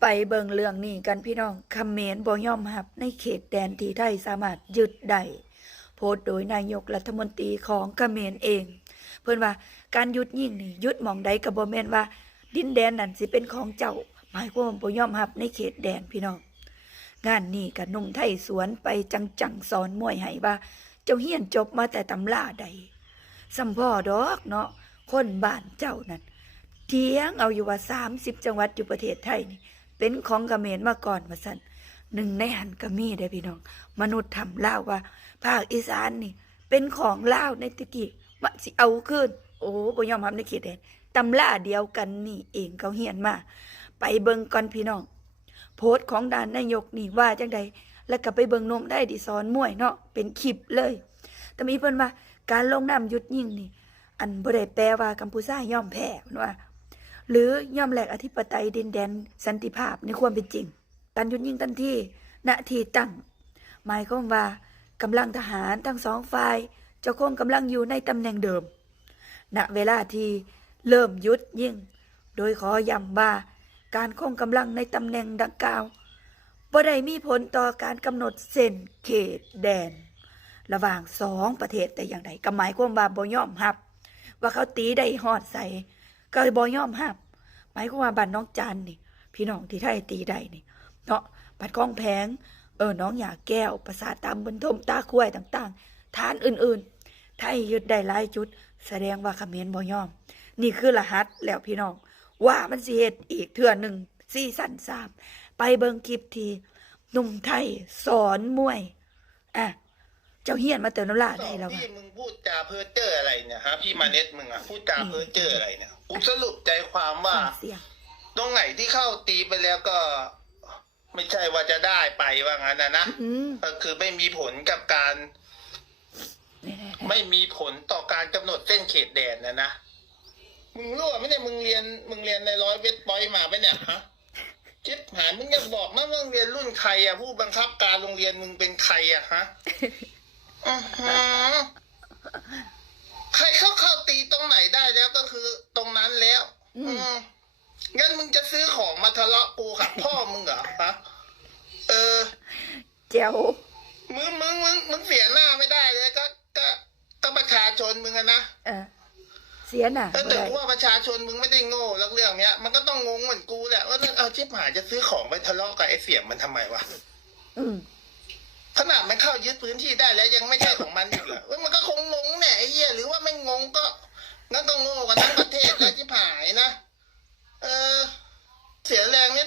ไปเบิ่งเรื่องนี้กันพี่น้องเขมรบ่ยอมรับในเขตแดนที่ไทยสามารถยึดได้โพสต์โดยนายกรัฐมนตรีของเขมรเองเพิ่นว่าการหยุดยิงนี่หยุดหม่องใดก็บ่แม่นว่าดินแดนนั้นสิเป็นของเจ้าหมายความว่าบ่ยอมรับในเขตแดนพี่น้องงานนี้ก็หนุ่มไทยสวนไปจังๆสอนมวยให้ว่าเจ้าเฮียนจบมาแต่ตำราใดสัมพ่อดอกเนาะคนบ้านเจ้านั่นเถียงเอาอยู่ว่า30จังหวัดอยู่ประเทศไทยนี่เป็นของเขมรมาก่อนว่าซั่นหนึ่งในหันก็มีได้พี่น้องมนุษย์ทำลาวว่าภาคอีสานนี่เป็นของลาวในตะกี้มันสิเอาคืนโอ้บ่ยอมรับในเขตแดนตำราเดียวกันนี่เองเขาเฮียนมาไปเบิ่งก่อนพี่น้องโพสต์ของด่านนายกนี่ว่าจังใดแล้วก็ไปเบิ่งนมได้ดิสอนมวยเนาะเป็นคลิปเลยแต่มีเพิ่นว่าการลงนามหยุดยิงนี่อันบ่ได้แปลว่ากัมพูชายอมแพ้เพิ่นว่าหรือยอมแลกอธิปไตยดินแดนสันติภาพในความเป็นจริงการหยุดยิงทันทีณที่ตั้งหมายความว่ากำลังทหารทั้งสองฝ่ายจะคงกำลังอยู่ในตำแหน่งเดิมณเวลาที่เริ่มหยุดยิงโดยขอย้ำว่าการคงกำลังในตำแหน่งดังกล่าวบ่ได้มีผลต่อการกำหนดเส้นเขตแดนระหว่างสองประเทศแต่อย่างใดก็หมายความว่าบ่ยอมรับว่าเขาตีได้ฮอดใส่ก็บ่ยอมรับหมายความว่าบ้านน้องจันนี่พี่น้องที่ไทยตีได้นี่เนาะบัดคลองแผงน้องหยาแก้วปราสาทตามบนทมตาคุ้ยต่างๆฐานอื่นๆไทยยึดได้หลายจุดแสดงว่าเขมรบ่ยอมนี่คือรหัสแล้วพี่น้องว่ามันสิเฮ็ดอีกเทื่อหนึ่งซีซั่น3ไปเบิ่งคลิปที่หนุ่มไทยสอนมวยเจ้าเฮียนมาเติมน้ำลายได้แล้วพี่มึงพูดจาเพ้อเจ้ออะไรเนี่ยฮะพี่มาเน็ตมึงอ่ะพูดจาเพ้อเจ้ออะไรเนี่ยกูสรุปใจความว่าตรงไหนที่เข้าตีไปแล้วก็ไม่ใช่ว่าจะได้ไปว่างั้นนะก็คือไม่มีผลกับการไม่มีผลต่อการกำหนดเส้นเขตแดนนะมึงรู้ไหมเนี่ยมึงเรียนในร้อยเวทปอยมาไหมเนี่ยฮะคิดหามึงจะบอกนะมึงเรียนรุ่นใครอ่ะผู้บังคับการโรงเรียนมึงเป็นใครอ่ะฮะใครเข้าตีตรงไหนได้แล้วก็คือตรงนั้นแล้วงั้นมึงจะซื้อของมาทะเลาะกูกับพ่อมึงเหรอฮะเจ้ามึงเสียหน้าไม่ได้เลยก็ประชาชนมึงนะเสียหน้าแต่กูว่าประชาชนมึงไม่ได้โง่เรื่องเนี้ยมันก็ต้องงงเหมือนกูแหละว่าเอาชิบหายจะซื้อของไปทะเลาะกับไอ้เสียมมันทำไมวะขนาดมันเข้ายึดพื้นที่ได้แล้วยังไม่ใช่ของมันอีกเหรอมันก็คงงงเนี่ยไอ้เหี้ยหรือว่าไม่งงก็งั้นก็โง่กันทั้งประเทศแล้วชิบหายนะเสียแรงนิด